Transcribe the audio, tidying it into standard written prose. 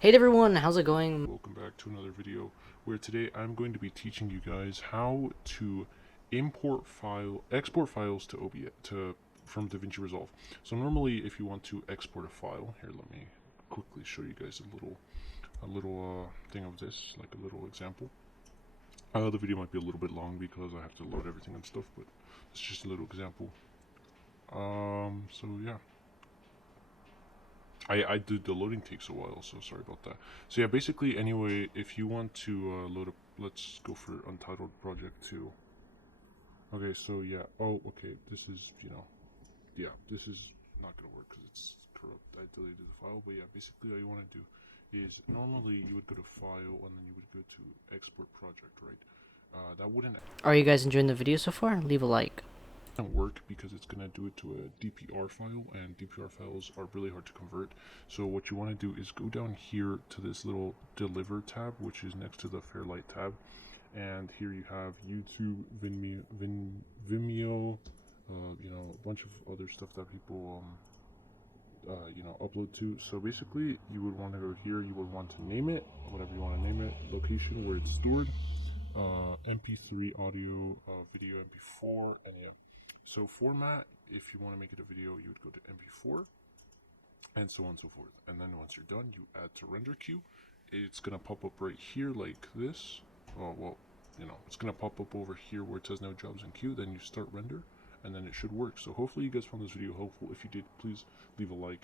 Hey everyone, how's it going? Welcome back to another video where today I'm going to be teaching you guys how to export files to OBS from DaVinci Resolve. So normally if you want to export a file, here let me quickly show you guys a little thing of this, like a little example. The video might be a little bit long because I have to load everything and stuff, but it's just a little example. So yeah. I did the loading takes a while, so sorry about that. So yeah, basically, anyway, if you want to load up, let's go for Untitled Project 2. Okay, so yeah, oh, okay, this is, yeah, this is not gonna work because it's corrupt. I deleted the file, but yeah, basically all you want to do is, normally you would go to File, and then you would go to Export Project, right? That wouldn't Are you guys enjoying the video so far? Leave a like. work because it's going to do it to a DPR file, and DPR files are really hard to convert. So what you want to do is go down here to this little deliver tab, which is next to the Fairlight tab, and here you have YouTube, Vimeo, a bunch of other stuff that people upload to. So basically, you would want to go here. You would want to name it whatever you want to name it, location where it's stored, MP3 audio, video MP4, and yeah. So format, if you want to make it a video, you would go to MP4, and so on and so forth. And then once you're done, you add to render queue. It's gonna pop up right here like this. Oh well, it's gonna pop up over here where it says no jobs in queue. Then you start render, and then it should work. So hopefully you guys found this video helpful. If you did, please leave a like.